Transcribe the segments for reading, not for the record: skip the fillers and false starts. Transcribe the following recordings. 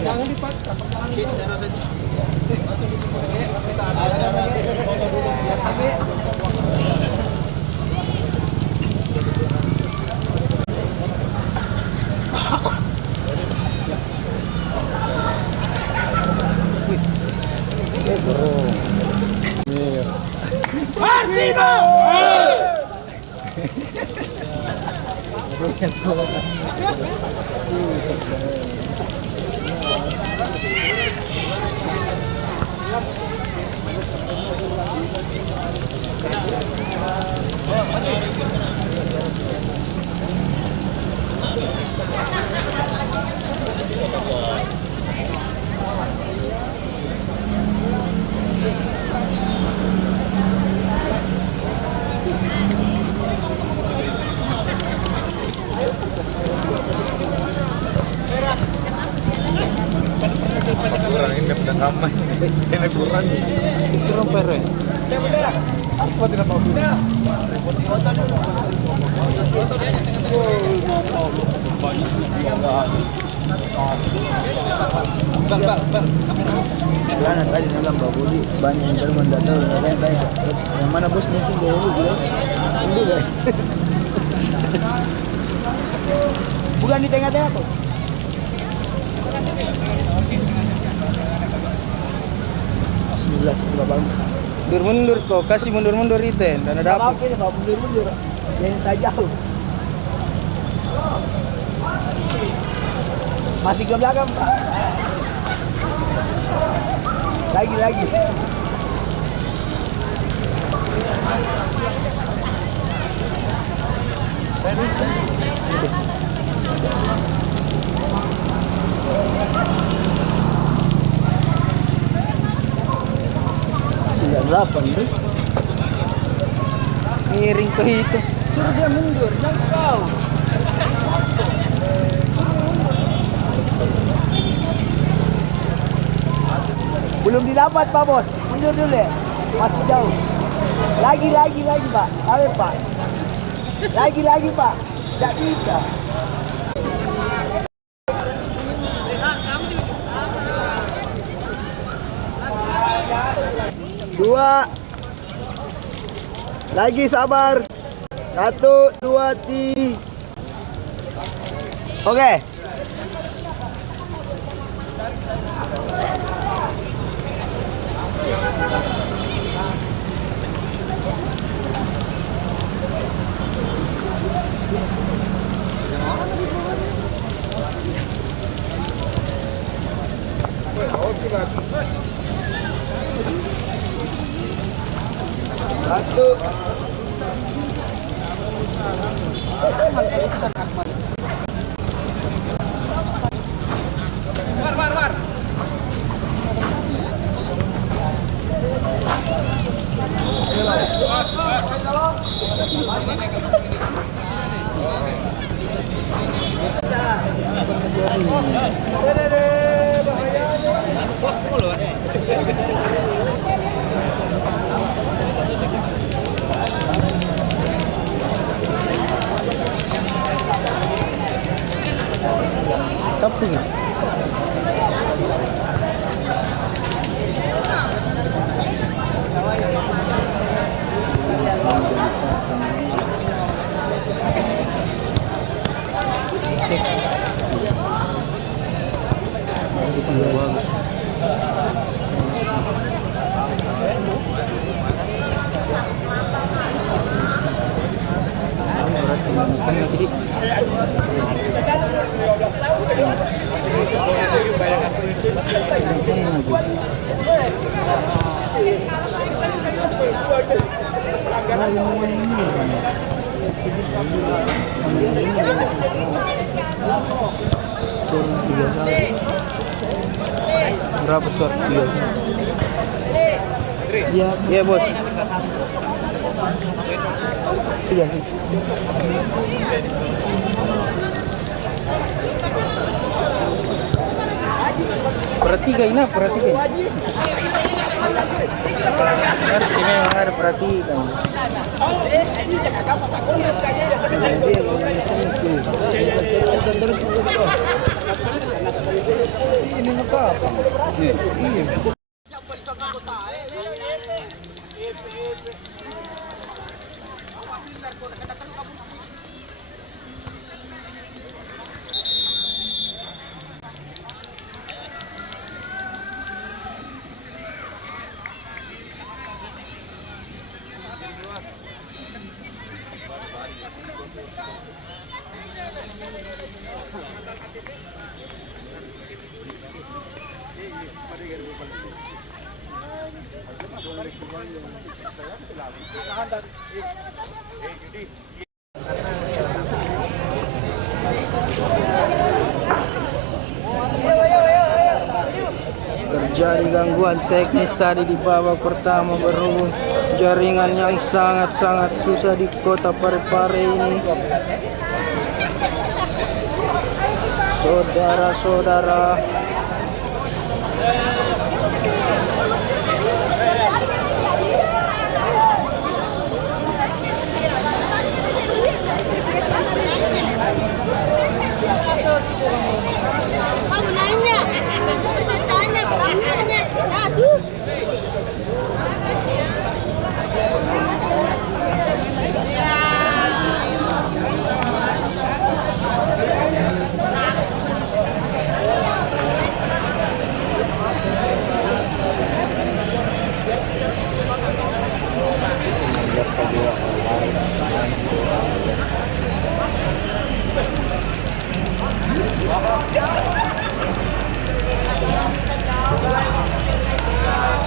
Jangan dipaksa. Kurang ini udah kamar. Ini kurang. Kurang pere. Harus buat apa dulu? Sekarang tadi bilang Mbak Budi banyak yang terbang datang dan lain-lain. Yang mana bosnya sih dulu bilang? Ini deh. Bukan di tengah-tengah tuh. Bismillah, semoga bagus. Mundur kok, kasih mundur itu ya, dan ada apa? Ini Pak, mundur. Jangan saja jauh. Masih ke belakang, Pak. Lagi. Berapa itu? Miring ke itu. Suruh dia mundur, jangan kau. Belum didapat Pak Bos, mundur dulu ya. Masih jauh. Lagi Pak. Ayo Pak. Lagi Pak. Tidak bisa. Dua. Lagi sabar. 1, 2, 3. Oke. Satu. War. Kaping. Skor 3-1. Berapa skor? 3-1. Iya, Iya, Bos. Sudah sih. Perhatikan. Harus ini memang ada perhatikan. Ini muka apa? Iya. Terjadi gangguan teknis tadi di babak pertama berhubung jaringan yang sangat-sangat susah di kota Parepare ini. Saudara-saudara, kamu nanya, tanya, tanya, aduh.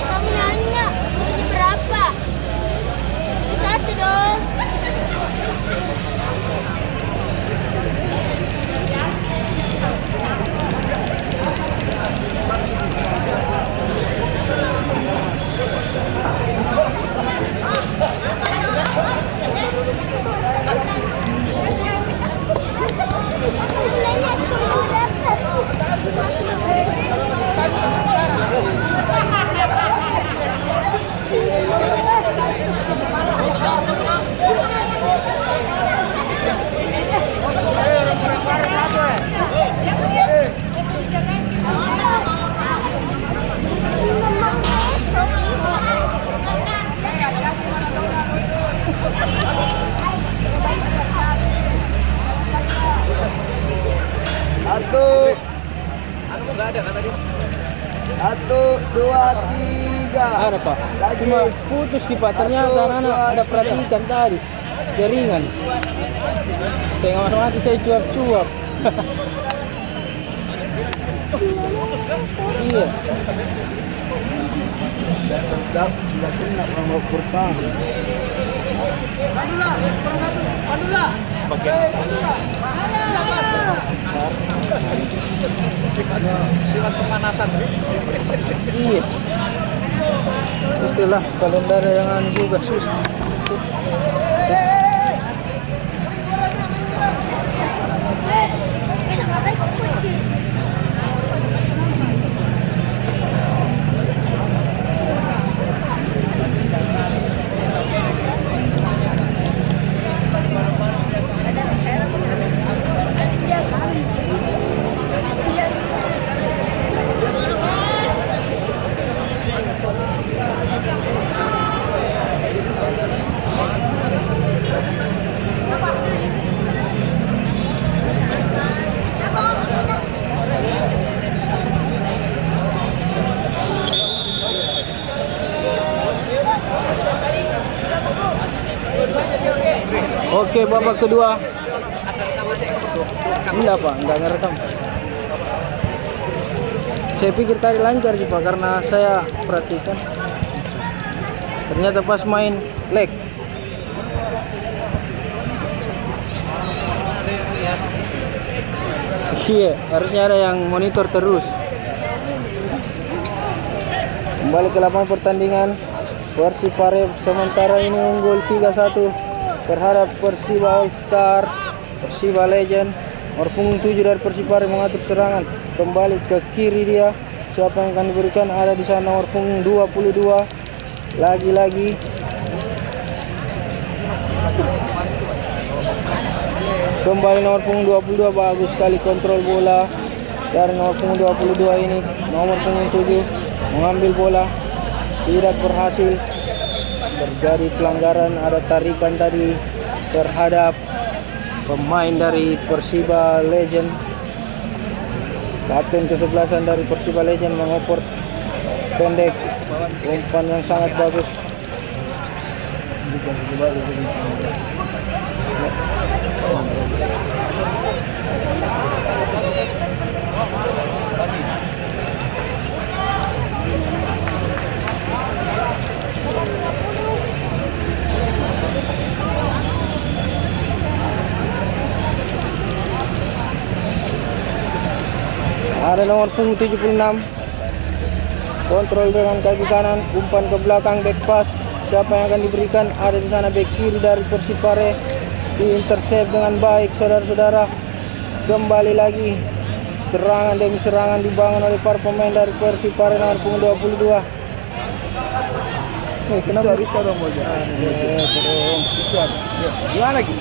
Kamu nanya, ini berapa? Satu dong. Satu, dua, tiga. Ada Pak. Lagi. Cuma putus di Pak. Ternyata anak ada perhatikan tadi jaringan. Tengok mati saya cuap-cuap. Iya. Sedap, tidak kena babak pertama. Iya. Itulah kalender yang anu juga susah. Oke, babak kedua. Enggak Pak, enggak ngerekam. Saya pikir tadi lancar sih Pak, karena saya perhatikan. Ternyata pas main lag. Iya, harusnya ada yang monitor terus. Kembali ke lapangan pertandingan. Persipare sementara ini unggul 3-1 terhadap Persiba All Star, Persiba Legend. Nomor punggung 7 dari Persipare mengatur serangan, kembali ke kiri dia. Siapa yang akan diberikan? Ada di sana nomor punggung 22. Lagi-lagi kembali nomor punggung 22, bagus sekali kontrol bola dari nomor punggung 22 ini. Nomor punggung 7 mengambil bola, tidak berhasil. Terjadi pelanggaran, ada tarikan tadi terhadap pemain dari Persiba Legend. Kapten ke-11 dari Persiba Legend mengoper pendek, umpan yang sangat bagus. Ada nomor punggung 76, kontrol dengan kaki kanan, umpan ke belakang, back pass. Siapa yang akan diberikan? Ada di sana back kiri dari Persipare, diintercept dengan baik, saudara-saudara. Kembali lagi serangan demi serangan dibangun oleh para pemain dari Persipare nomor punggung 22. Bisa dong Moja. Bisa. Gimana lagi?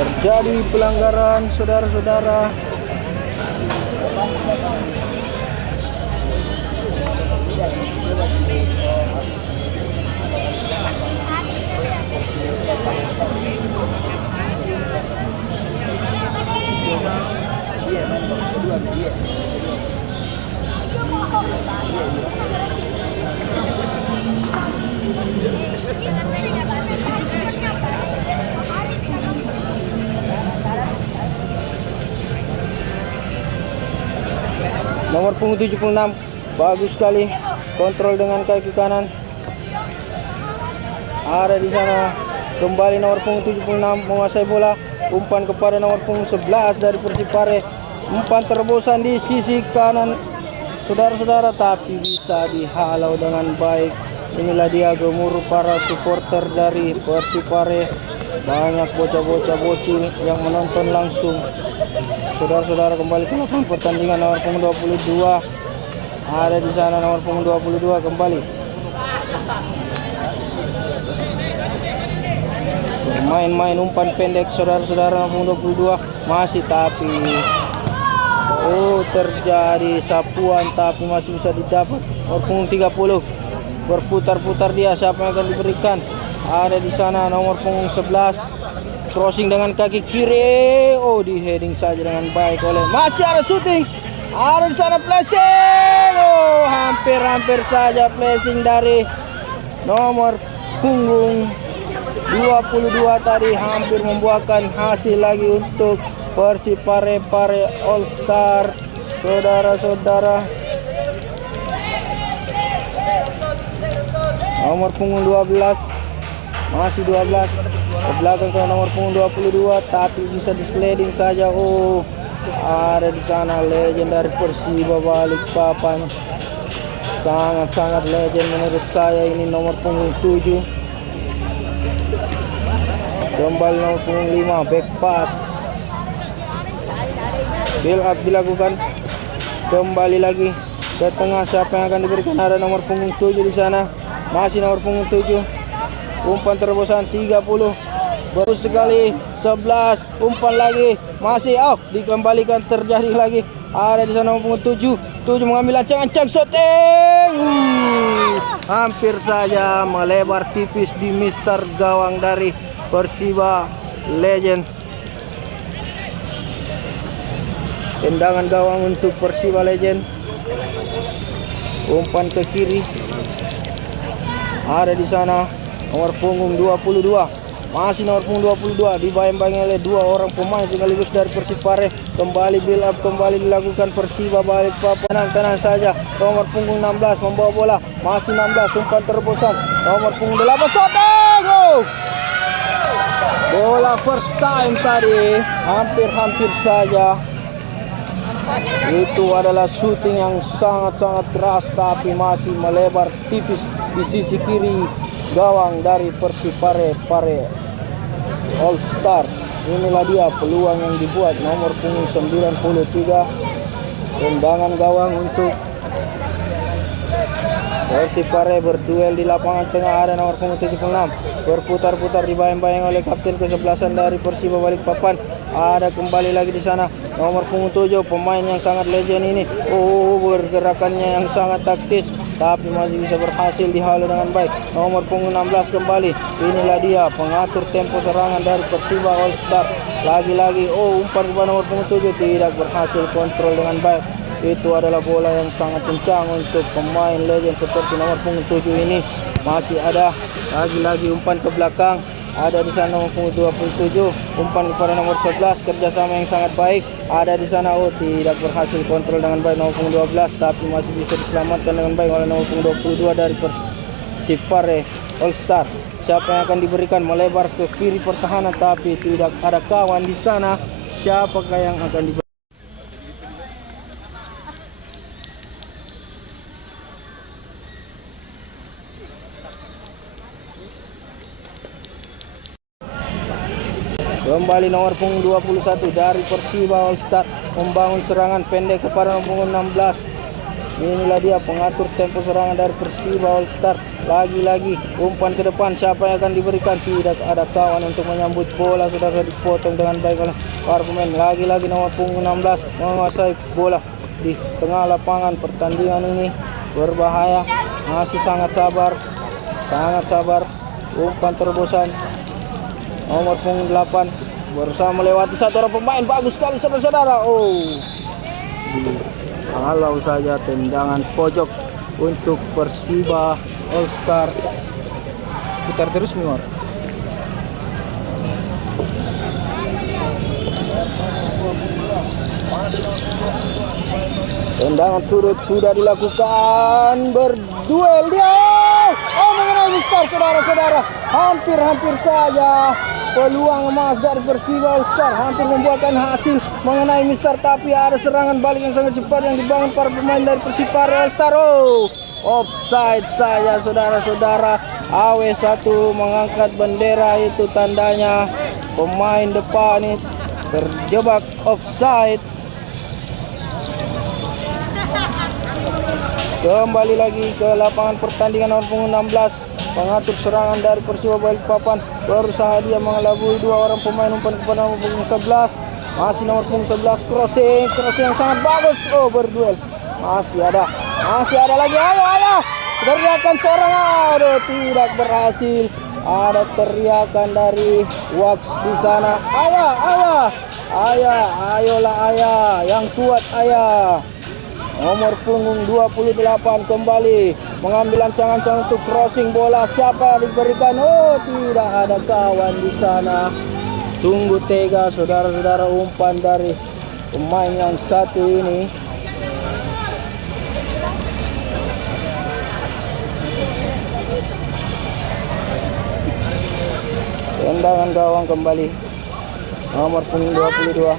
Terjadi pelanggaran, saudara-saudara. Nomor punggung 76, bagus sekali kontrol dengan kaki kanan. Ada di sana kembali nomor punggung 76 menguasai bola, umpan kepada nomor punggung 11 dari Persipare. Umpan terobosan di sisi kanan, saudara-saudara, tapi bisa dihalau dengan baik. Inilah dia gemuruh para supporter dari Persipare. Banyak bocah-bocah bocil yang menonton langsung. Saudara-saudara, kembali ke lapangan pertandingan. Nomor punggung 22 ada di sana, nomor punggung 22 kembali bermain-main umpan pendek, saudara-saudara. Nomor punggung 22 masih, tapi terjadi sapuan, tapi masih bisa didapat. Nomor punggung 30 berputar-putar dia, siapa yang akan diberikan? Ada di sana nomor punggung 11, crossing dengan kaki kiri, di heading saja dengan baik oleh, masih ada shooting, ada di sana flashing, hampir saja flashing dari nomor punggung 22 tadi, hampir membuahkan hasil lagi untuk Persipare All Star, saudara-saudara. Nomor punggung 12 masih 12 ke belakang ke nomor punggung 22, tapi bisa di-sliding saja. Ada di sana legend dari Persiba Balikpapan, sangat-sangat legend menurut saya ini, nomor punggung 7. Kembali nomor punggung 5, back pass, build up dilakukan, kembali lagi ke tengah. Siapa yang akan diberikan? Ada nomor punggung 7 di sana, masih nomor punggung 7. Umpan terobosan 30, bagus sekali. 11, umpan lagi, masih dikembalikan, terjadi lagi. Ada di sana nomor punggung 7 mengambil ancang-ancang shooting. Hampir saja melebar tipis di mister gawang dari Persiba Legend. Tendangan gawang untuk Persiba Legend. Umpan ke kiri. Ada di sana nomor punggung 22. Masih nomor punggung 22 dibayang-bayangi oleh dua orang pemain sekaligus dari Persipare. Kembali build up, kembali dilakukan Persiba Balikpapan. Tenang saja, nomor punggung 16 membawa bola. Masih 16, umpan terobosan. Nomor punggung 8 shooting. Bola first time tadi, hampir saja Itu adalah shooting yang sangat-sangat keras tapi masih melebar tipis di sisi kiri gawang dari Persipare All Star. Inilah dia peluang yang dibuat nomor punggung 93. Tendangan gawang untuk Persipare berduel di lapangan tengah. Ada nomor punggung 76 berputar-putar dibayang-bayang oleh kapten kesebelasan dari Persiba Balikpapan. Ada kembali lagi di sana nomor punggung 7, pemain yang sangat legend ini. Bergerakannya yang sangat taktis tapi masih bisa berhasil dihalau dengan baik. Nomor punggung 16 kembali. Inilah dia pengatur tempo serangan dari Persiba All Star. Lagi-lagi umpan kepada nomor punggung 7 tidak berhasil kontrol dengan baik. Itu adalah bola yang sangat kencang untuk pemain legend seperti nomor punggung 7 ini. Masih ada lagi-lagi umpan ke belakang. Ada di sana nomor punggung 27, umpan kepada nomor 11, kerjasama yang sangat baik. Ada di sana, tidak berhasil kontrol dengan baik nomor punggung 12, tapi masih bisa diselamatkan dengan baik oleh nomor punggung 22 dari Persipare All Star. Siapa yang akan diberikan melebar ke kiri pertahanan, tapi tidak ada kawan di sana. Siapakah yang akan diberikan? Kembali nomor punggung 21 dari Persiba All Star membangun serangan pendek kepada nomor punggung 16. Inilah dia pengatur tempo serangan dari Persiba All Star. Lagi-lagi umpan ke depan, siapa yang akan diberikan? Tidak ada kawan untuk menyambut bola, sudah dipotong dengan baik oleh para pemain. Lagi-lagi nomor punggung 16 menguasai bola di tengah lapangan. Pertandingan ini berbahaya, masih sangat sabar. Umpan terobosan nomor punggung 8 berusaha melewati satu orang pemain. Bagus sekali saudara-saudara. Kalau saja tendangan pojok untuk Persiba All Star. Putar terus Mingor. Tendangan sudut sudah dilakukan. Berduel dia. Mengenai Mister saudara-saudara. Hampir saja peluang emas dari Persiba All Star, hampir membuahkan hasil mengenai Mister, tapi ada serangan balik yang sangat cepat yang dibangun para pemain dari Persipare All Star. Offside saja saudara-saudara. AW1 mengangkat bendera, itu tandanya pemain depan ini terjebak offside. Kembali lagi ke lapangan pertandingan nomor punggung 16. Pengatur serangan dari Persiba Balikpapan berusaha dia mengelabui dua orang pemain. Umpan kepada nomor punggung 11. Masih nomor punggung 11, crossing yang sangat bagus. Berduel. Masih ada lagi. Ayo. Teriakan seorang. Tidak berhasil. Ada teriakan dari Wax di sana. Ayolah ayah. Yang kuat ayah. Nomor punggung 28 kembali mengambil ancangan untuk crossing bola. Siapa yang diberikan? Tidak ada kawan di sana. Sungguh tega saudara-saudara umpan dari pemain yang satu ini. Tendangan gawang kembali. Nomor punggung 22.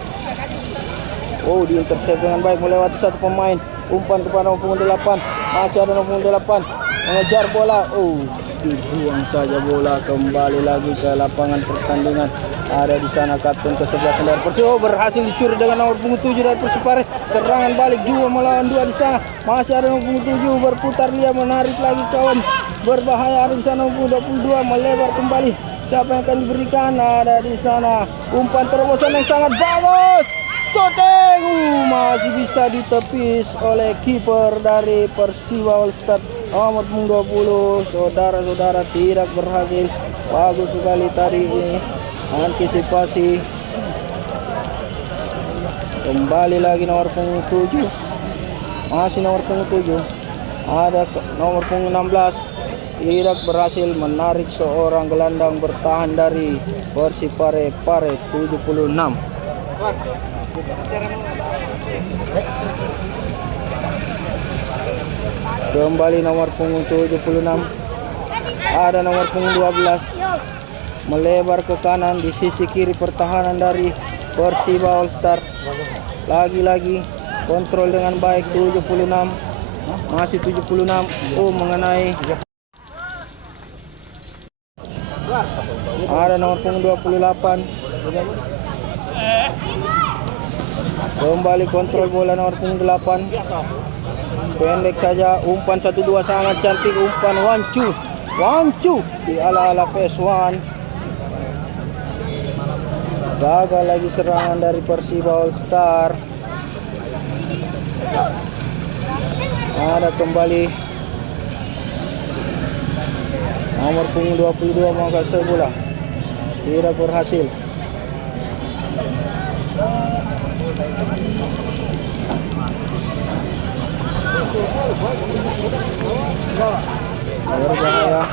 Diintersep dengan baik melewati satu pemain. Umpan kepada nomor punggung 8. Masih ada nomor punggung 8 mengejar bola. Dibuang saja bola. Kembali lagi ke lapangan pertandingan. Ada di sana kapten ke-11 dari Persiba. Berhasil dicuri dengan nomor punggung 7 dari Persipare. Serangan balik 2 melawan 2 di sana. Masih ada nomor punggung 7 berputar dia menarik lagi kawan. Berbahaya. Ada di sana nomor punggung 22 melebar kembali. Siapa yang akan diberikan? Ada di sana umpan terobosan yang sangat bagus. Shooting masih bisa ditepis oleh kiper dari Persiba All Star nomor punggung 20. Saudara-saudara tidak berhasil. Bagus sekali tadi ini antisipasi. Kembali lagi nomor punggung 7. Masih nomor punggung 7. Ada nomor punggung 16. Tidak berhasil menarik seorang gelandang bertahan dari Persipare 76. Kembali nomor punggung 76. Ada nomor punggung 12 melebar ke kanan di sisi kiri pertahanan dari Persiba All Star. Lagi-lagi kontrol dengan baik 76. Masih 76. Oh, mengenai. Ada nomor punggung 28. Kembali kontrol bola nomor punggung 8. Pendek saja, umpan 1-2 sangat cantik, umpan 1-2 di ala-ala PS1. Gagal lagi serangan dari Persiba All Star. Ada kembali nomor punggung 22 mengasih bola, tidak berhasil. Berbahaya.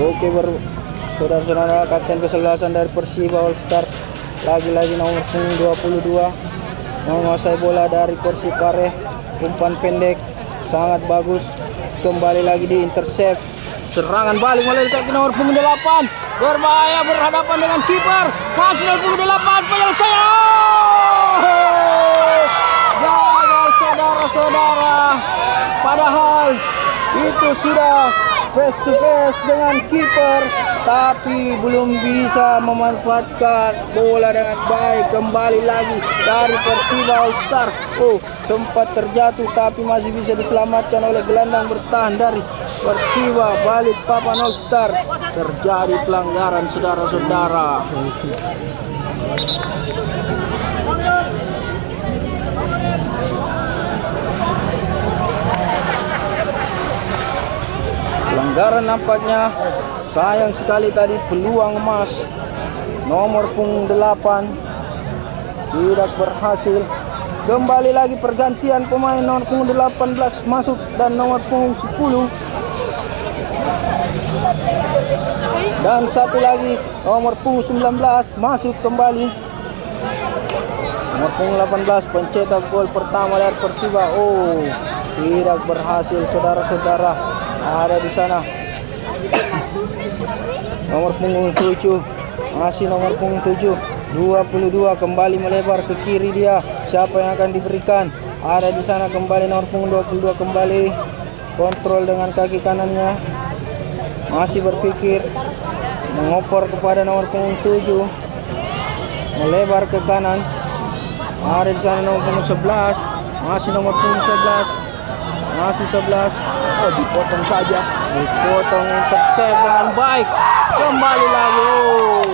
Oke, saudara-saudara, kapten kesebelasan dari Persiba All Star lagi-lagi nomor punggung 22 menguasai bola dari Persipare. Umpan pendek sangat bagus, kembali lagi di intercept. Serangan balik melalui kaki nomor punggung 8, berbahaya, berhadapan dengan kiper. Masih nomor punggung 8, penyelesaian. Gagal, saudara-saudara. Padahal itu sudah face to face dengan kiper, tapi belum bisa memanfaatkan bola dengan baik. Kembali lagi dari Persiba All Star. Oh, sempat terjatuh tapi masih bisa diselamatkan oleh gelandang bertahan dari Persiba Balikpapan All Star. Terjadi pelanggaran, saudara-saudara. Pelanggaran nampaknya. Sayang sekali tadi peluang emas nomor punggung 8 tidak berhasil. Kembali lagi pergantian pemain, nomor punggung 18 masuk dan nomor punggung 10. Dan satu lagi nomor punggung 19 masuk kembali. Nomor punggung 18 pencetak gol pertama dari Persiba. Oh, tidak berhasil, saudara-saudara. Ada di sana nomor punggung 7, masih nomor punggung 7, 22, kembali melebar ke kiri dia. Siapa yang akan diberikan? Ada di sana kembali nomor punggung 22, kembali kontrol dengan kaki kanannya. Masih berpikir mengoper kepada nomor punggung 7, melebar ke kanan. Ada di sana nomor punggung 11, masih nomor punggung 11, masih 11. Oh, dipotong saja, dipotong, intercept dengan baik. Kembali lagi, oh,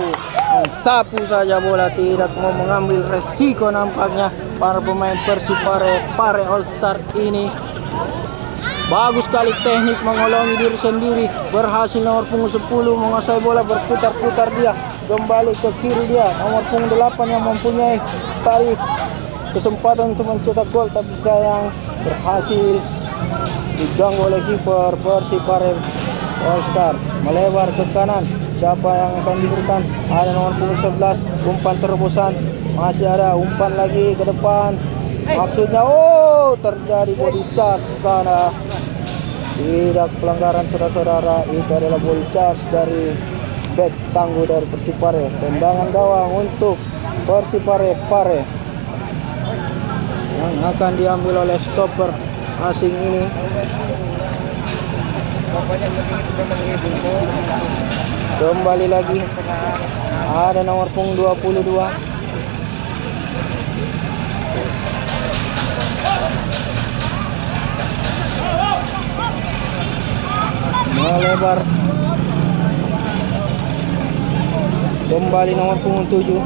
sapu saja bola, tidak mau mengambil resiko nampaknya para pemain Persipare All Star ini. Bagus sekali teknik mengolongi diri sendiri. Berhasil nomor punggung 10 menguasai bola, berputar-putar dia, kembali ke kiri dia. Nomor punggung 8 yang mempunyai tadi kesempatan untuk mencetak gol, tapi sayang berhasil diganggu oleh kiper Persipare All Star. Melebar ke kanan, siapa yang akan diberikan? Ada nomor punggung 11, umpan terobosan. Masih ada umpan lagi ke depan. Maksudnya, oh, terjadi body charge sana. Tidak pelanggaran, saudara-saudara. Itu adalah body charge dari back tangguh dari Persipare. Tendangan gawang untuk Persipare yang akan diambil oleh stopper asing ini. Kembali lagi ada nomor punggung 22. Melebar. Kembali nomor punggung 7.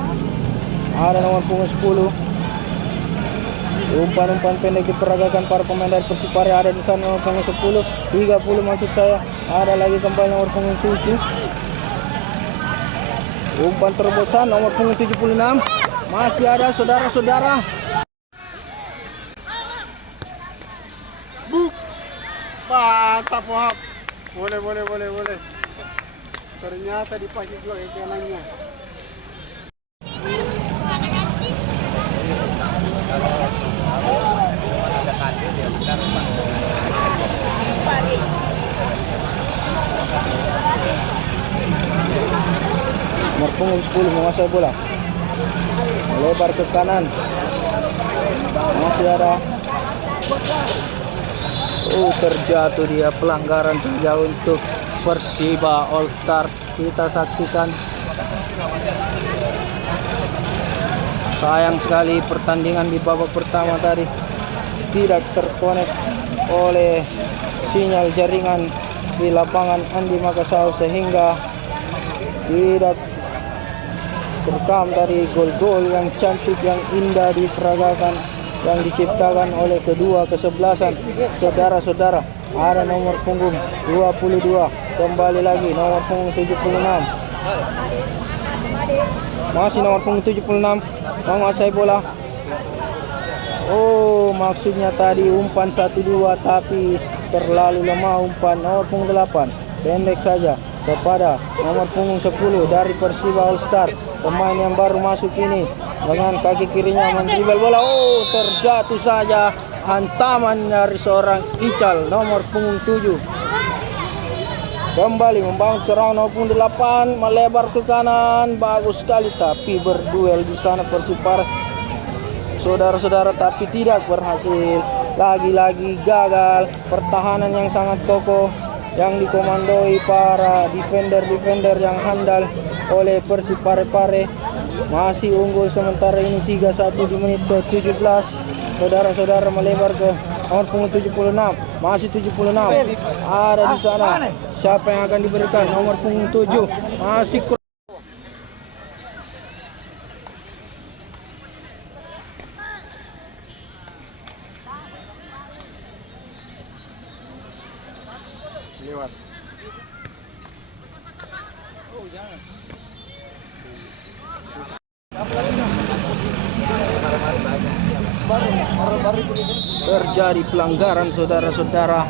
Ada nomor punggung 10. Umpan-umpan pendek diperagakan para pemain dari Persipare. Ada di sana nomor punggung 10, 30 maksud saya. Ada lagi kembali nomor punggung 7. Umpan terobosan nomor punggung 76. Masih ada, saudara-saudara. Mantap, Wahab. Boleh. Ternyata dipakai juga ke kanannya. Nomor punggung 10 menguasai bola. Melebar ke kanan. Masih ada. Terjatuh dia, pelanggaran saja untuk Persiba All Star. Kita saksikan. Sayang sekali pertandingan di babak pertama tadi tidak terkonek oleh sinyal jaringan di lapangan Andi Makassar sehingga tidak terekam dari gol-gol yang cantik, yang indah diperagakan, yang diciptakan oleh kedua kesebelasan. Saudara-saudara, ada nomor punggung 22, kembali lagi nomor punggung 76. Masih nomor punggung 76 menguasai bola. Maksudnya tadi umpan 1-2 tapi terlalu lemah umpan nomor punggung 8. Pendek saja kepada nomor punggung 10 dari Persiba All Star. Pemain yang baru masuk ini dengan kaki kirinya mendribel bola. Terjatuh saja, hantaman dari seorang Ical nomor punggung 7. Kembali membangun serangan nomor punggung 8, melebar ke kanan, bagus sekali tapi berduel di sana Persipara. Saudara-saudara, tapi tidak berhasil. Lagi-lagi gagal. Pertahanan yang sangat kokoh yang dikomandoi para defender yang handal oleh Persipare. Masih unggul sementara ini 3-1 di menit ke-17. Saudara-saudara, melebar ke nomor punggung 76. Masih 76. Ada di sana. Siapa yang akan diberikan? Nomor punggung 7. Masih lewat. terjadi pelanggaran, saudara-saudara.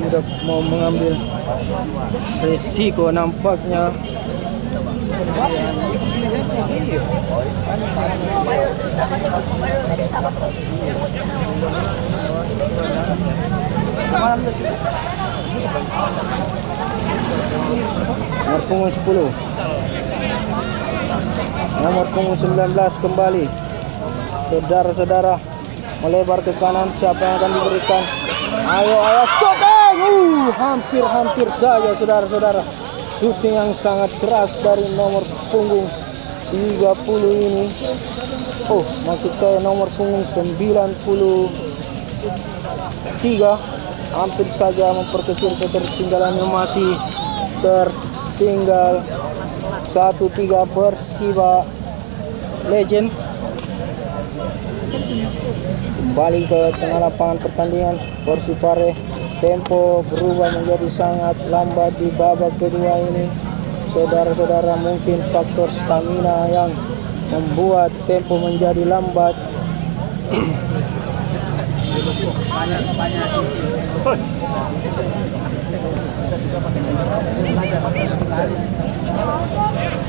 Tidak mau mengambil resiko nampaknya. Nomor punggung 10, nomor punggung 19 kembali. Saudara-saudara, melebar ke kanan. Siapa yang akan diberikan? Ayo shooting! Hampir saja, saudara-saudara. Shooting yang sangat keras dari nomor punggung 30 ini. Maksud saya nomor punggung 93. Hampir saja memperkecil ketertinggalannya. Masih tertinggal 1-3 Persiba Legend. Kembali ke tengah lapangan pertandingan. Persipare tempo berubah menjadi sangat lambat di babak kedua ini. Saudara-saudara, mungkin faktor stamina yang membuat tempo menjadi lambat.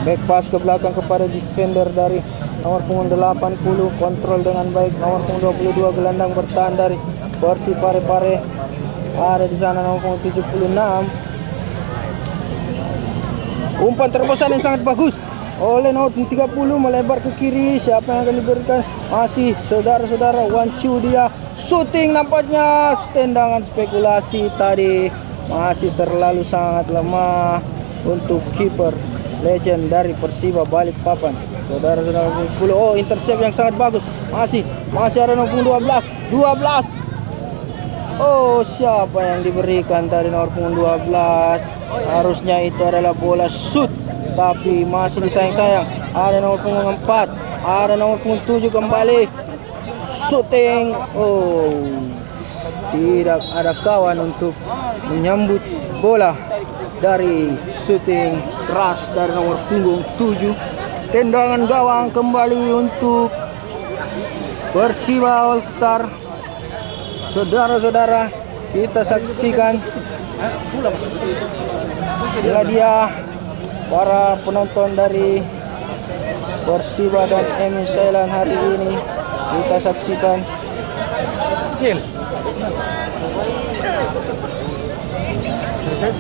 Back pass ke belakang kepada defender dari nomor punggung 80, kontrol dengan baik. Nomor punggung 22 gelandang bertahan dari Persipare. Ada di sana nomor punggung 76. Umpan terobosan yang sangat bagus oleh nomor 30, melebar ke kiri. Siapa yang akan diberikan? Masih saudara-saudara, 1-2 dia. Shooting nampaknya. Tendangan spekulasi tadi masih terlalu sangat lemah untuk kiper Legend dari Persiba Balikpapan. Saudara-saudara, 10. Intercept yang sangat bagus. Masih ada nomor 12. Siapa yang diberikan tadi nomor punggung 12? Harusnya itu adalah bola shoot, tapi masih disayang-sayang. Ada nomor punggung 4, ada nomor punggung 7 kembali. Shooting. Tidak ada kawan untuk menyambut bola dari shooting keras dari nomor punggung 7. Tendangan gawang kembali untuk Persiba All Star. Saudara-saudara, kita saksikan inilah dia para penonton dari Persiba dan MS Thailand hari ini. Kita saksikan Aduh,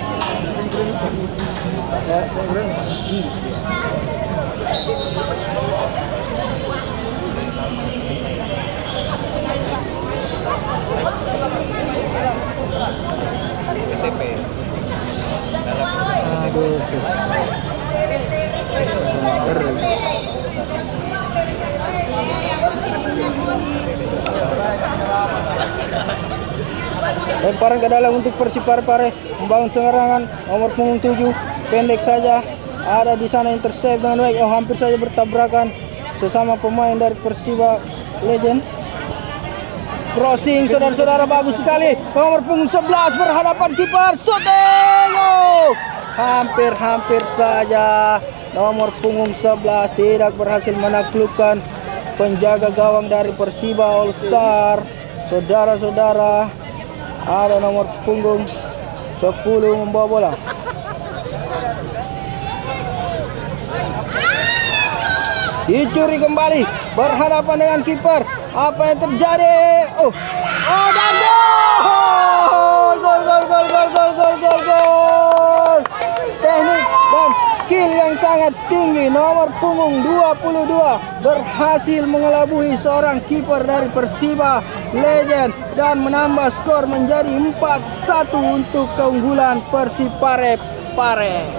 sus. Lemparan ke dalam untuk Persib Parepare membangun serangan nomor punggung 7 pendek saja, ada di sana intercept dengan baik. Hampir saja bertabrakan sesama pemain dari Persiba Legend. Crossing saudara-saudara, bagus sekali. Nomor punggung 11 berhadapan kiper, shooting. Oh, hampir saja nomor punggung 11 tidak berhasil menaklukkan penjaga gawang dari Persiba All Star. Saudara-saudara, ada nomor punggung 10 membawa bola. Dicuri kembali berhadapan dengan kiper. Apa yang terjadi? Dan gol. Teknik dan skill yang sangat tinggi nomor punggung 22 berhasil mengelabui seorang kiper dari Persiba Legend dan menambah skor menjadi 4-1 untuk keunggulan Persib Parepare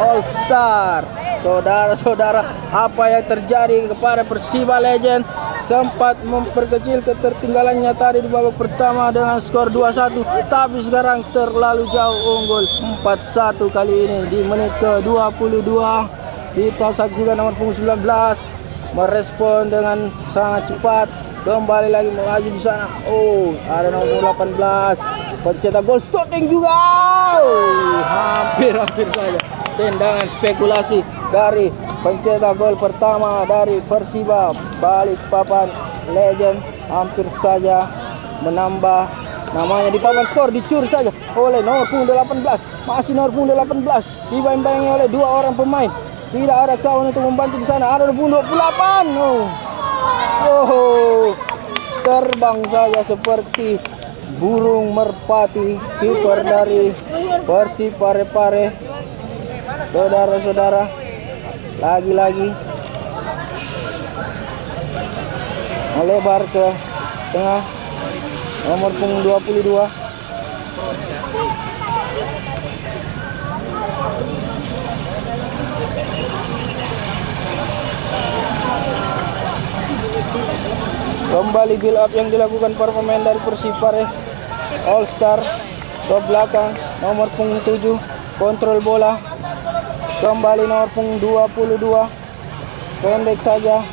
All Star. Saudara-saudara, apa yang terjadi kepada Persiba Legend? Sempat memperkecil ketertinggalannya tadi di babak pertama dengan skor 2-1, tapi sekarang terlalu jauh, unggul 4-1 kali ini di menit ke-22. Kita saksikan nomor punggung 19 merespon dengan sangat cepat, kembali lagi melaju di sana. Ada nomor 18 pencetak gol, shooting juga. Hampir saja tendangan spekulasi dari pencetak gol pertama dari Persiba Balikpapan Legend, hampir saja menambah namanya di papan skor, dicuri saja oleh nomor punggung 18. Masih nomor punggung 18 dibayang-bayangi oleh dua orang pemain. Tidak ada kawan untuk membantu di sana. Ada nomor punggung 28. Terbang saja seperti burung merpati kiper dari Persib Parepare. Saudara-saudara, lagi-lagi melebar ke tengah nomor punggung 22. Kembali build up yang dilakukan para pemain dari Persipare All Star ke belakang nomor punggung 7, kontrol bola. Kembali nomor punggung 22, pendek saja,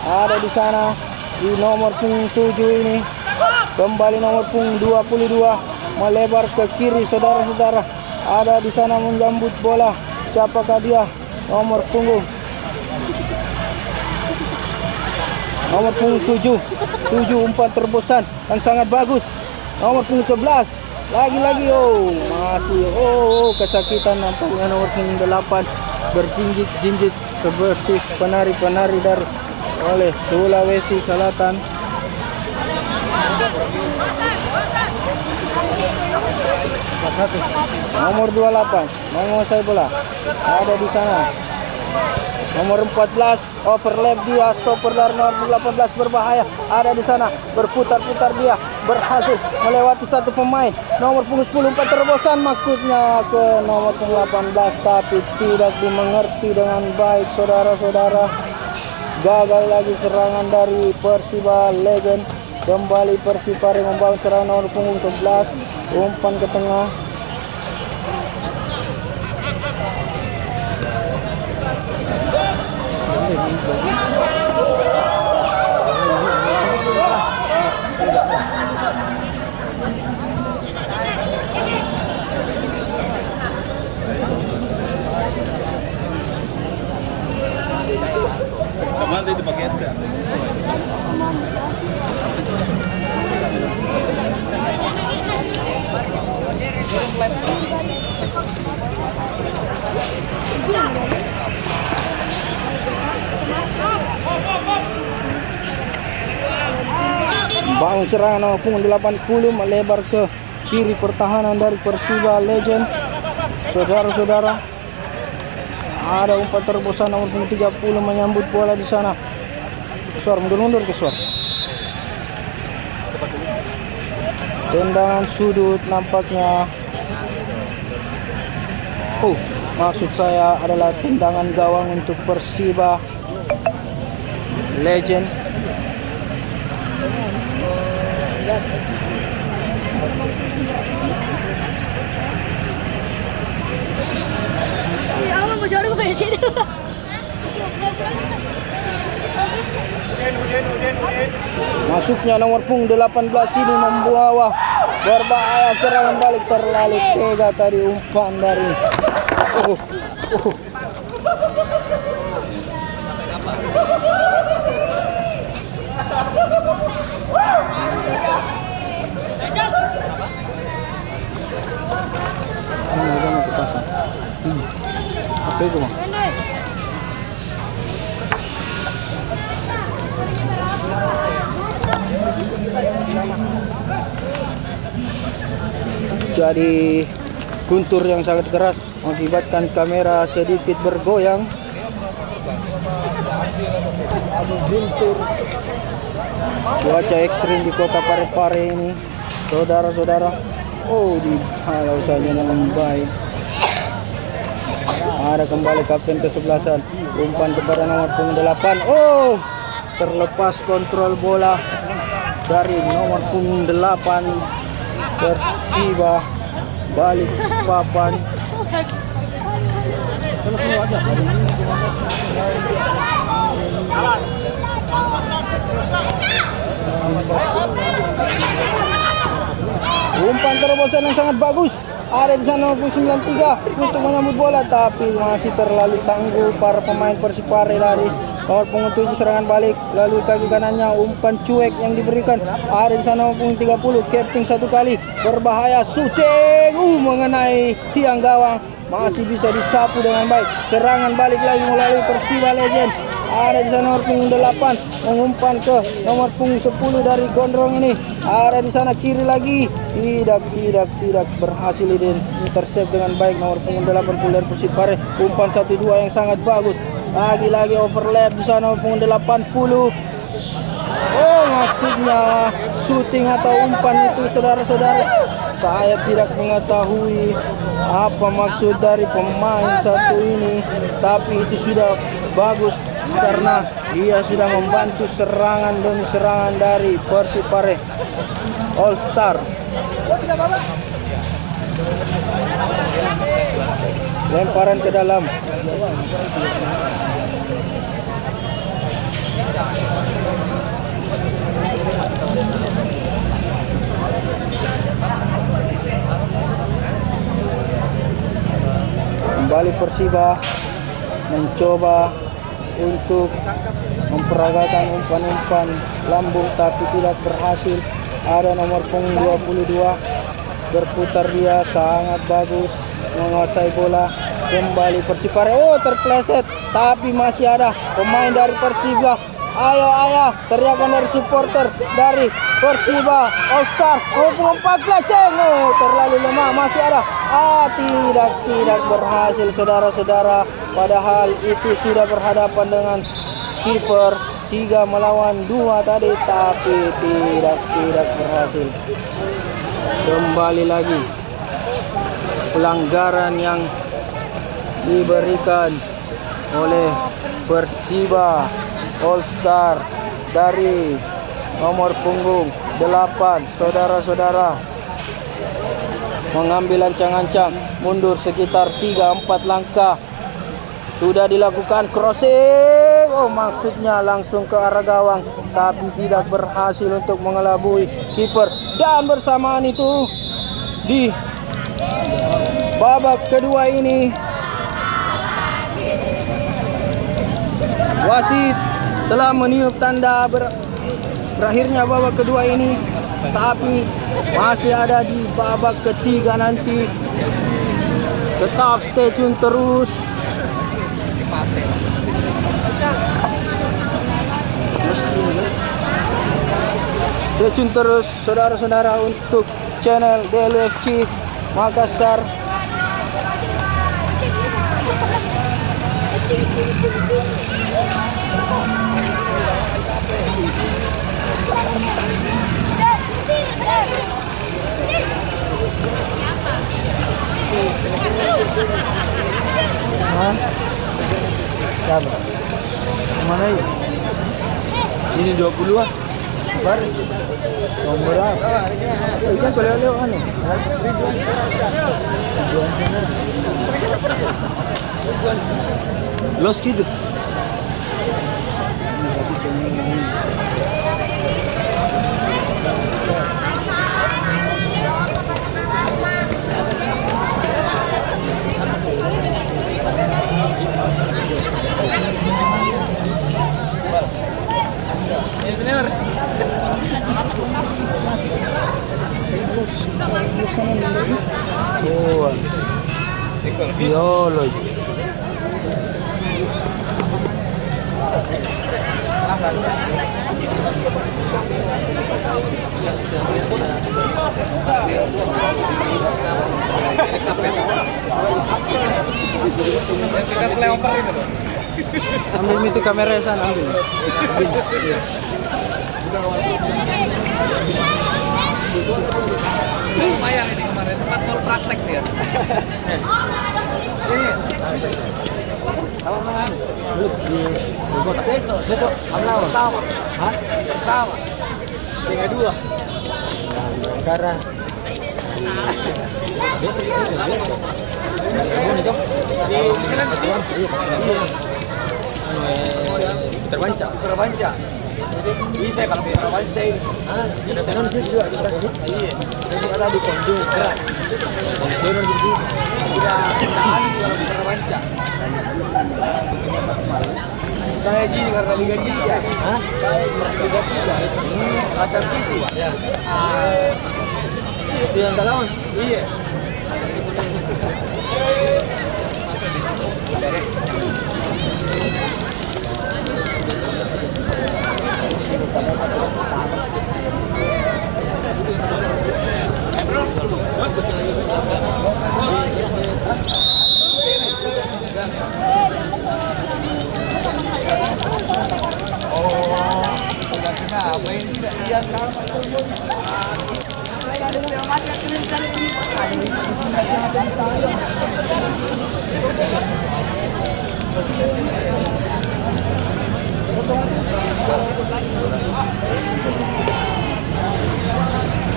ada di sana di nomor punggung 7 ini. Kembali nomor punggung 22 melebar ke kiri, saudara-saudara, ada di sana menjambut bola. Siapakah dia? Nomor punggung 7 umpan terobosan yang sangat bagus. Nomor punggung 11 lagi-lagi masih kesakitan nampaknya nomor punggung 8 berjinjit-jinjit seperti penari-penari dari oleh Sulawesi Selatan. Nomor 28 menguasai bola, ada di sana. Nomor 14 overlap dia, stopper dari nomor 18 berbahaya, ada di sana, berputar-putar dia, berhasil melewati satu pemain. Nomor punggung 10 umpan terobosan maksudnya ke nomor punggung 18, tapi tidak dimengerti dengan baik, saudara-saudara. Gagal lagi serangan dari Persiba Legend. Kembali Persipare membangun serangan nomor punggung 11, umpan ke tengah. Kemana itu pakai headset? Bangun serangan nomor punggung 80 melebar ke kiri pertahanan dari Persiba Legend. Saudara-saudara, ada umpan terobosan nomor 30 menyambut bola di sana. Suar mundur-mundur ke Suar. Tendangan sudut nampaknya. Maksud saya adalah tendangan gawang untuk Persiba Legend. Iya, abang masih ada ke pensi itu. Masuknya nomor punggung 18 ini membawa berbahaya, serangan balik terlalu tega tadi umpan dari apa itu, Bang? Jadi guntur yang sangat keras mengakibatkan kamera sedikit bergoyang. Guntur, cuaca ekstrim di kota Parepare ini, saudara-saudara. Dihalau saja dengan baik. Ada kembali kapten kesebelasan, umpan kepada nomor punggung 8. Terlepas kontrol bola dari nomor punggung 8 Persiba balik papan. Umpan terobosan yang sangat bagus ada di sana nomor 93 untuk menyambut bola, tapi masih terlalu tangguh para pemain Persipare dari nomor punggung 7. Serangan balik lalu kaki kanannya, umpan cuek yang diberikan ada di sana nomor punggung 30. Keping satu kali berbahaya, shooting mengenai tiang gawang, masih bisa disapu dengan baik. Serangan balik lagi melalui Persiba Legend. Ada di sana nomor punggung 8 mengumpan ke nomor punggung 10 dari Gondrong ini. Ada di sana kiri lagi. Tidak berhasil intercept dengan baik nomor punggung 80 dari Persipare. Umpan 1-2 yang sangat bagus. Lagi-lagi overlap di sana nomor punggung 80. Maksudnya shooting atau umpan itu, saudara-saudara. Saya tidak mengetahui apa maksud dari pemain satu ini, tapi itu sudah bagus karena dia sudah membantu serangan demi serangan dari Persipare All Star. Lemparan ke dalam. Kembali Persiba mencoba untuk memperagakan umpan-umpan lambung tapi tidak berhasil. Ada nomor punggung 22 berputar, dia sangat bagus menguasai bola. Kembali Persipare, terpleset, tapi masih ada pemain dari Persiba. Ayo, teriakan dari supporter dari Persiba All Star. Punggung 14, terlalu lemah, masih ada. Tidak berhasil, saudara-saudara. Padahal itu sudah berhadapan dengan kiper 3 melawan 2 tadi, tapi tidak berhasil. Kembali lagi pelanggaran yang diberikan oleh Persiba All Star dari nomor punggung 8, saudara-saudara. Mengambil ancang-ancang mundur sekitar 3-4 langkah. Sudah dilakukan crossing, maksudnya langsung ke arah gawang, tapi tidak berhasil untuk mengelabui kiper. Dan bersamaan itu di babak kedua ini wasit telah meniup tanda berakhirnya babak kedua ini, tapi masih ada di babak ketiga nanti. Tetap stay tune terus. Stay tune terus, saudara-saudara, untuk channel DLFC Makassar. Hah? Siapa? Mana ini? Ini 20 ah. Sebar. Nomor berapa? Kan kalau ano? Los gitu. Oh, biology. Ambil itu kamera sana ambil. Lumayan ini kemarin sempat mau praktek dia. Besok, pertama. Hah? Pertama. Tinggal 2. Karena Besok. Di sana terbanca. Jadi bisa kalau terbanca ini. Bisa non sih juga kita ini. Iya. Jadi ada di konjung gerak. Saya non di sini. Tidak ahli kalau terbanca. Saya gini karena Liga 3. Hah? Saya Liga 3. Pasar City. Ya. Itu yang lawan. Iya.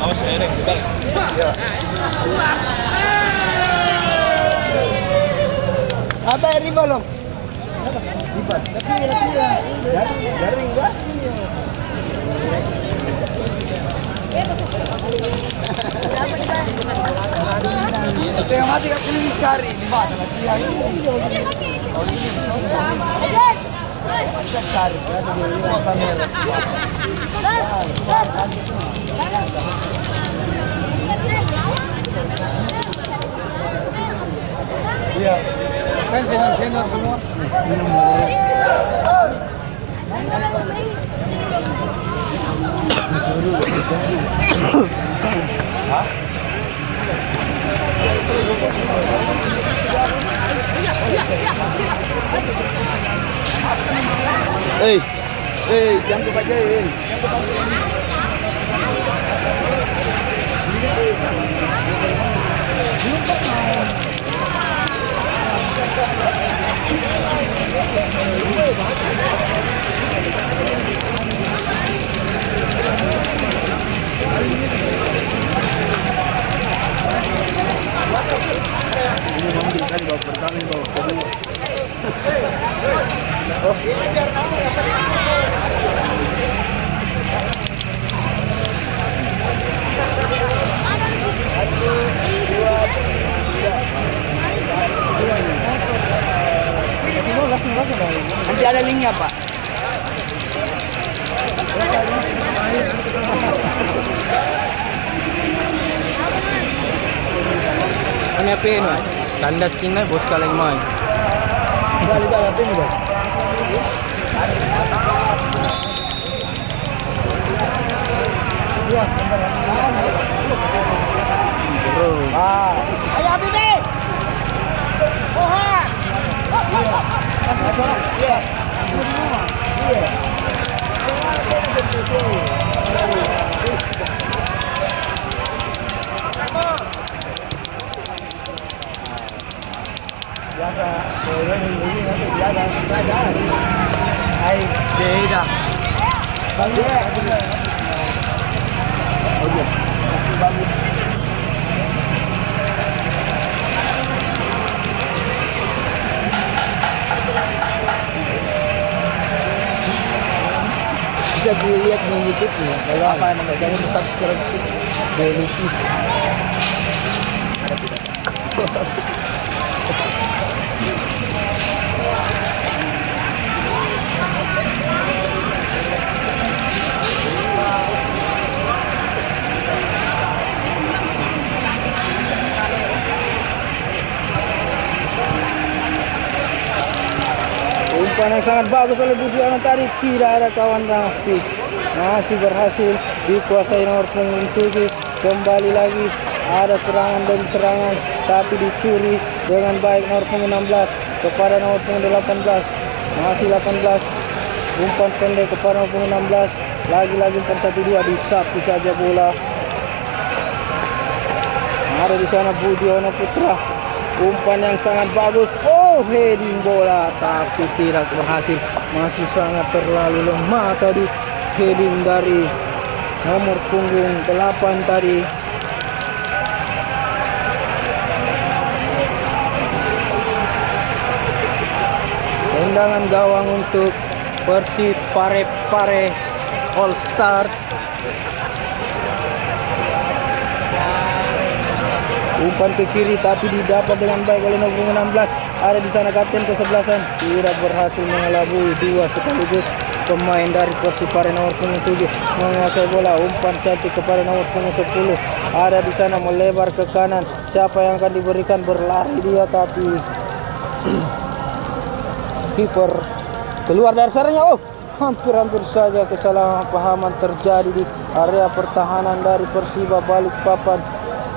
Awas ini, balik. Apa yang riba loh? Riba. Tapi garing enggak? Setengah mati kan ini cari di mana latihan. Bisa cari kan di kamera. Iya. Kan senior semua. Jangan lupa aja. Ini mobil kan bawa pertama, ini bawa kedua. Nanti ada linknya, Pak. Ano yung pin? Tanda skin na, boss ka lang mo. Balik pin ba? Iya, Ayo Abide. Mohan. Ay, beda. Masih bagus. Bisa dilihat di YouTube-nya. Kalau apa namanya? Jangan di subscribe di YouTube. Umpan yang sangat bagus oleh Budiono tadi, tidak ada kawan Rafiq. Masih berhasil dikuasai nomor punggung 7. Kembali lagi ada serangan demi serangan, tapi dicuri dengan baik nomor punggung 16 kepada nomor punggung 18. Masih 18. Umpan pendek kepada nomor punggung 16. Lagi-lagi umpan 1-2, disapu saja bola. Ada di sana Budiono Putra. Umpan yang sangat bagus. Oh, heading bola tapi tidak berhasil. Masih sangat terlalu lemah tadi heading dari nomor punggung 8 tadi. Tendangan gawang untuk Persib Parepare All Star. Umpan ke kiri tapi didapat dengan baik oleh nomor 16. Ada di sana kapten ke-11-an, tidak berhasil mengelabui dua sekaligus pemain dari Persipare nomor punggung 7 menguasai bola. Umpan cantik kepada nomor punggung 10. Ada di sana melebar ke kanan. Siapa yang akan diberikan? Berlari dia tapi kiper keluar dari sarangnya. Oh, hampir saja kesalahpahaman terjadi di area pertahanan dari Persiba Balikpapan.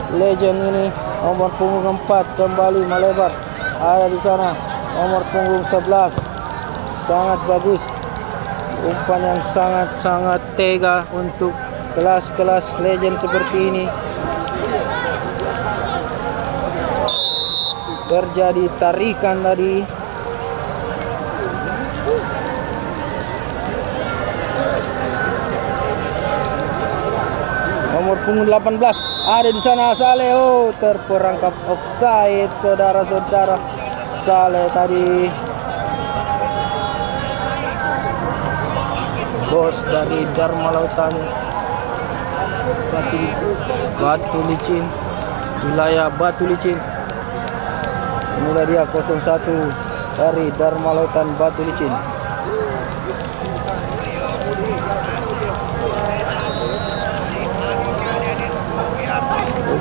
Legend ini nomor punggung 4 kembali melebar. Ada di sana nomor punggung 11. Sangat bagus. Umpan yang sangat tega untuk kelas-kelas legend seperti ini. Terjadi tarikan tadi. Nomor punggung 18 ada di sana Saleh. Oh, terperangkap offside saudara-saudara. Saleh tadi bos dari Dharma Lautan Batu Licin, wilayah Batu Licin. Inilah dia 01 dari Dharma Lautan Batu Licin.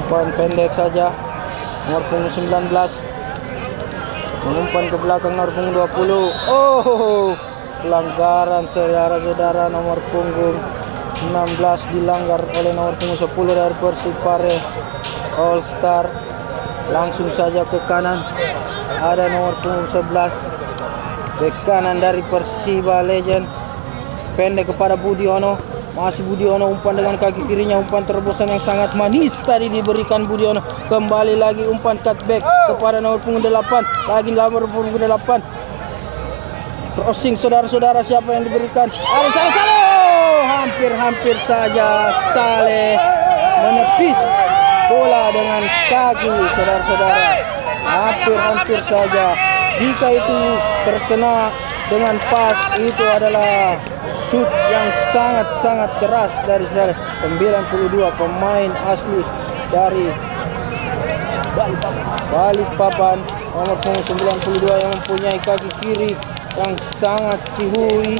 Umpan pendek saja nomor punggung 19 mengumpan ke belakang nomor punggung 20. Oh, pelanggaran saudara-saudara. Nomor punggung 16 dilanggar oleh nomor punggung 10 dari Persipare All Star. Langsung saja ke kanan. Ada nomor punggung 11 ke kanan dari Persiba Legend. Pendek kepada Budiono. Masih Budiono, umpan dengan kaki kirinya, umpan terobosan yang sangat manis tadi diberikan Budiono. Kembali lagi umpan cutback kepada nomor punggung 8. Lagi nomor punggung 8. Crossing saudara-saudara, siapa yang diberikan? Ada Saleh. Hampir saja Saleh menepis bola dengan kaki saudara-saudara. Hampir saja. Jika itu terkena dengan pas, itu adalah shoot yang sangat keras dari Saleh. 92 pemain asli dari Balikpapan. Nomor punggung 92 yang mempunyai kaki kiri yang sangat cihui.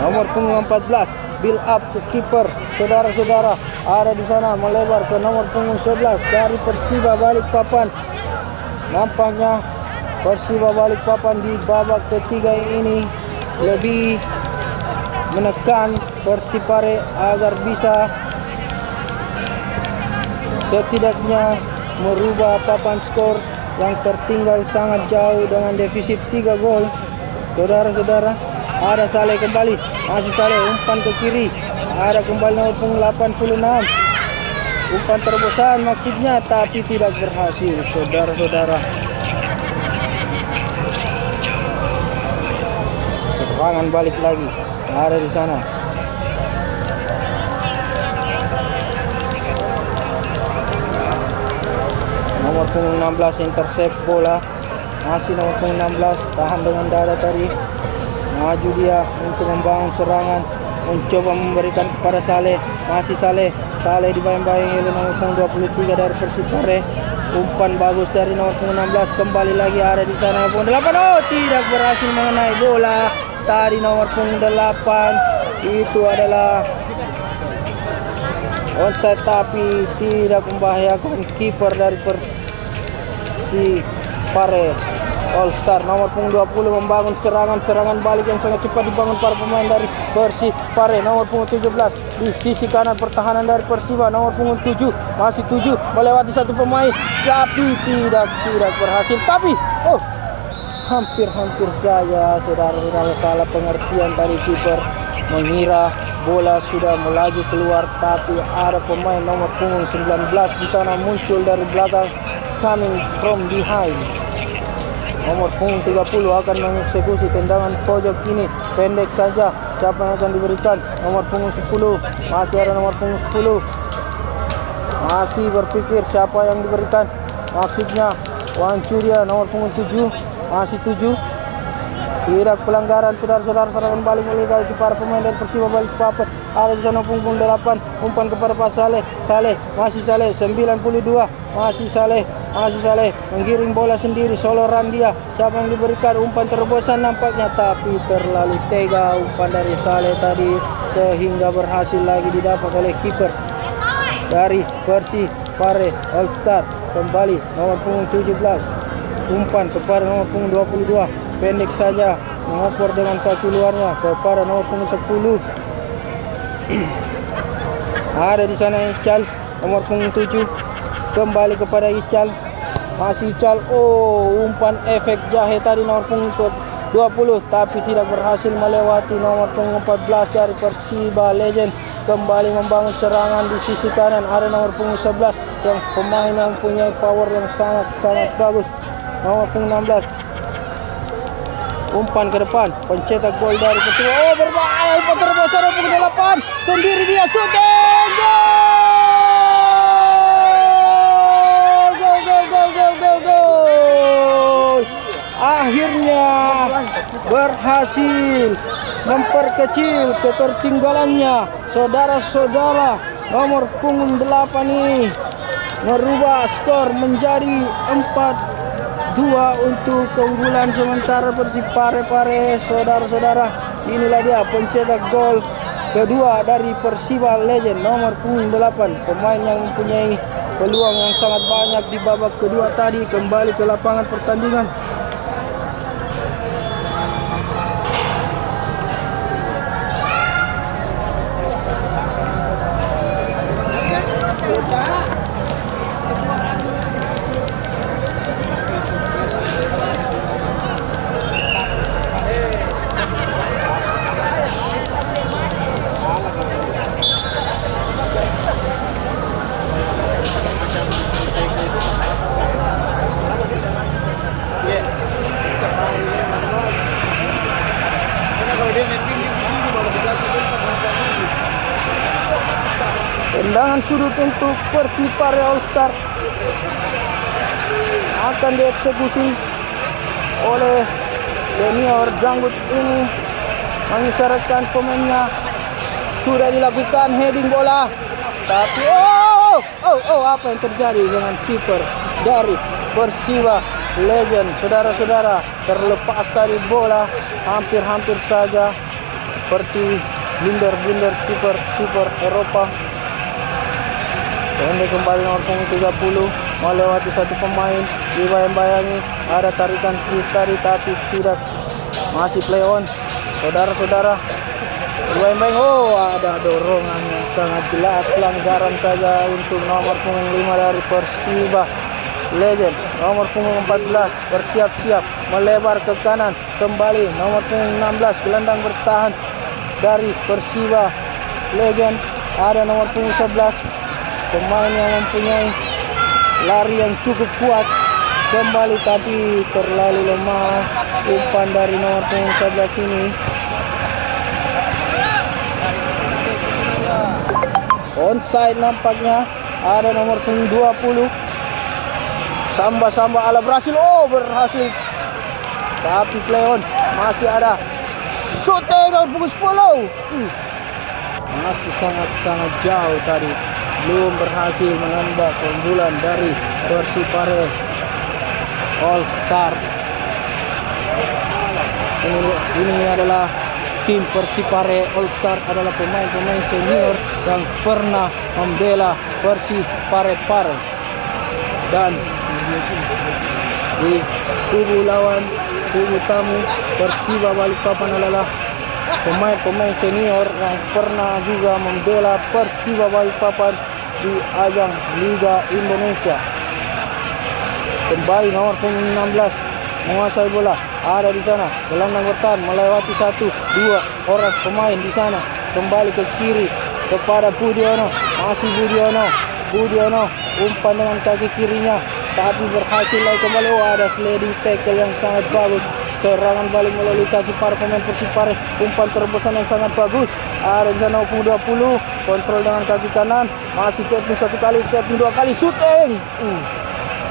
Nomor punggung 14 build up ke kiper saudara-saudara. Ada di sana melebar ke nomor punggung 11 dari Persiba Balikpapan. Nampaknya Persiba Balikpapan di babak ketiga ini lebih menekan Persipare agar bisa setidaknya merubah papan skor yang tertinggal sangat jauh dengan defisit 3 gol. Saudara-saudara, ada Saleh kembali, masih Saleh umpan ke kiri, ada kembali nomor punggung 86, umpan terobosan maksudnya tapi tidak berhasil. Saudara-saudara, serangan balik lagi ada di sana. Nomor punggung 16 intercept bola, masih nomor punggung 16 tahan dengan dada tadi, maju dia untuk membangun serangan, mencoba memberikan kepada Saleh, masih Saleh dibayang-bayang oleh nomor punggung 23 dari Persipare. Umpan bagus dari nomor punggung 16, kembali lagi ada di sana nomor punggung 8. Oh, tidak berhasil mengenai bola tadi nomor punggung 8. Itu adalah onside tapi tidak membahayakan kiper dari Persipare All Star. Nomor punggung 20 membangun serangan balik yang sangat cepat dibangun para pemain dari Persipare. Nomor punggung 17 di sisi kanan pertahanan dari Persiba. Nomor punggung 7, masih 7 melewati satu pemain tapi tidak berhasil. Tapi hampir saja saudara-saudara salah pengertian tadi, kiper mengira bola sudah melaju keluar tapi ada pemain nomor punggung 19 di sana muncul dari belakang, coming from behind. Nomor punggung 30 akan mengeksekusi tendangan pojok ini, pendek saja. Siapa yang akan diberikan? Nomor punggung 10, masih ada nomor punggung 10, masih berpikir siapa yang diberikan, maksudnya Wancuria. Nomor punggung 7, masih 7. Tidak pelanggaran, saudara-saudara. Serangan balik oleh para pemain dari Persiba balik papan. Ada di sana punggung 8, umpan kepada Pak Saleh. Masih Saleh 92, masih Saleh menggiring bola sendiri, soloran dia. Siapa yang diberikan? Umpan terobosan nampaknya tapi terlalu tega umpan dari Saleh tadi sehingga berhasil lagi didapat oleh kiper dari Persipare All Star. Kembali nomor punggung 17, umpan kepada nomor punggung 22, pendek saja mengoper dengan kaki luarnya kepada nomor punggung 10. Ada di sana Ical, nomor punggung 7, kembali kepada Ical, masih Ical. Umpan efek jahe tadi nomor punggung 20 tapi tidak berhasil melewati nomor punggung 14 dari Persiba Legend. Kembali membangun serangan di sisi kanan, ada nomor punggung 11 yang pemain yang punya power yang sangat bagus, nomor punggung 16. Umpan ke depan, pencetak gol dari Persiba. Berbahaya, umpan terobosan nomor punggung 8, sendiri dia syuting. Gol. Akhirnya berhasil memperkecil ketertinggalannya. Saudara-saudara, nomor punggung 8 ini merubah skor menjadi 4-2 untuk keunggulan sementara Persipare. Saudara-saudara, inilah dia pencetak gol kedua dari Persiba Legend, nomor punggung 8, pemain yang mempunyai peluang yang sangat banyak di babak kedua tadi, kembali ke lapangan pertandingan. Tendangan sudut untuk Persipare All Star akan dieksekusi oleh senior janggut ini, mengisyaratkan pemainnya. Sudah dilakukan heading bola tapi apa yang terjadi dengan kiper dari Persiba Legend? Saudara-saudara, terlepas tadi bola hampir saja seperti blunder kiper Eropa. Pendek kembali nomor punggung 30 melewati satu pemain, dibayang-bayangi ada tarikan sedikit tadi tapi tidak, masih play on. Saudara-saudara, Main-main. Oh, ada dorongan yang sangat jelas, pelanggaran saja untuk nomor punggung 5 dari Persiba Legend. Nomor punggung 14 bersiap-siap melebar ke kanan, kembali nomor punggung 16 gelandang bertahan dari Persiba Legend. Ada nomor punggung 11 pemain yang mempunyai lari yang cukup kuat, kembali tapi terlalu lemah umpan dari nomor punggung 11 ini. Onside nampaknya. Ada nomor punggung 20 Samba ala berhasil. Oh, berhasil. Tapi Cleon masih ada. Shooting nomor punggung 10. Masih sangat jauh tadi. Belum berhasil menambah keunggulan dari Persipare All Star. Ini adalah tim Persipare All Star, adalah pemain-pemain senior yang pernah membela Persipare dan di kubu lawan, kubu tamu Persiba Balikpapan adalah pemain-pemain senior yang pernah juga membela Persiba Balikpapan di ajang Liga Indonesia. Kembali nomor punggung 16 menguasai bola, ada di sana gelandang bertahan melewati 1-2 orang pemain di sana, kembali ke kiri kepada Budiono, masih Budiono umpan dengan kaki kirinya tapi berhasil lagi kembali. Oh, ada sliding tackle yang sangat bagus, serangan balik melalui kaki para pemain Persipare, umpan terobosan yang sangat bagus. Ada di sana umpan 20, kontrol dengan kaki kanan, masih tapping 1 kali, tapping 2 kali, shooting.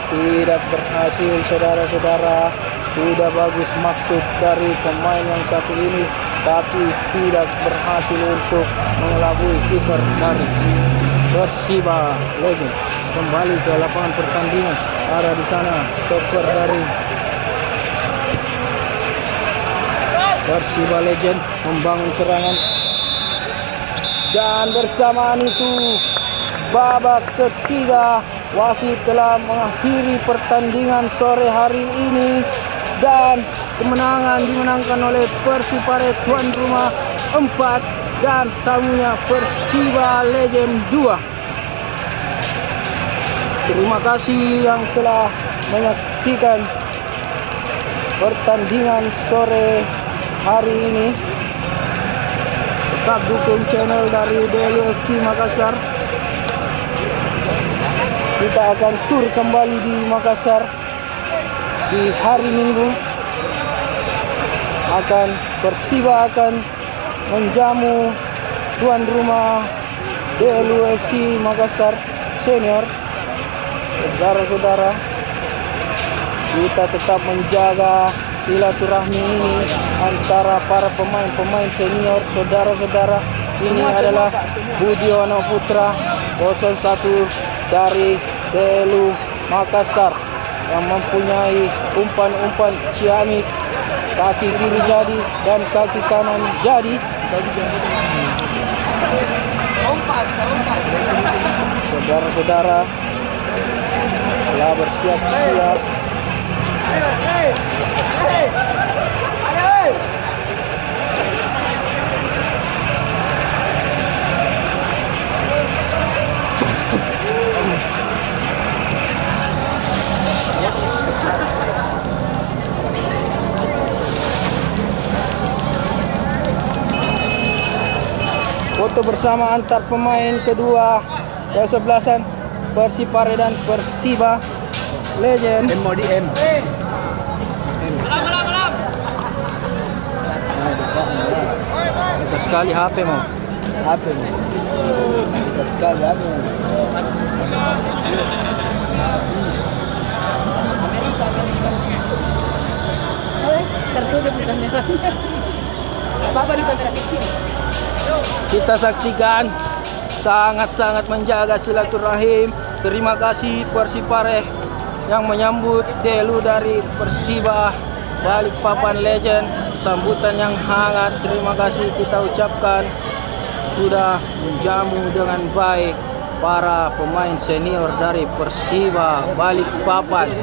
Tidak berhasil, saudara-saudara. Sudah bagus maksud dari pemain yang satu ini, tapi tidak berhasil untuk mengelabui kiper dari Persiba Legend. Kembali ke lapangan pertandingan. Ada di sana stopper dari Persiba Legend membangun serangan. Dan bersamaan itu babak ketiga, wasit telah mengakhiri pertandingan sore hari ini dan kemenangan dimenangkan oleh Persipare tuan rumah 4 dan tamunya Persiba Legend 2. Terima kasih yang telah menyaksikan pertandingan sore hari ini. Tetap dukung channel dari DLFC Makassar. Kita akan tur kembali di Makassar di hari Minggu. Persiba akan menjamu tuan rumah DLFC Makassar Senior. Saudara-saudara, kita tetap menjaga silaturahmi ini antara para pemain-pemain senior. Saudara-saudara, ini adalah Budiono Putra 01 dari Delu Makassar yang mempunyai umpan-umpan ciamik, kaki kiri jadi dan kaki kanan jadi. Saudara-saudara telah bersiap-siap. Foto bersama antar pemain kedua kesebelasan Persipare dan Persiba Legend. M. Dekat sekali HP mau. Dekat sekali HP. Tertutup kameranya. Bapak di kamera kecil. Kita saksikan sangat-sangat menjaga silaturahim. Terima kasih Persipare yang menyambut Delu dari Persiba Balikpapan Legend. Sambutan yang hangat, terima kasih kita ucapkan. Sudah menjamu dengan baik para pemain senior dari Persiba Balikpapan.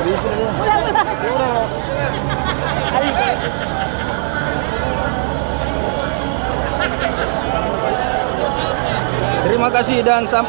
Terima kasih dan sampai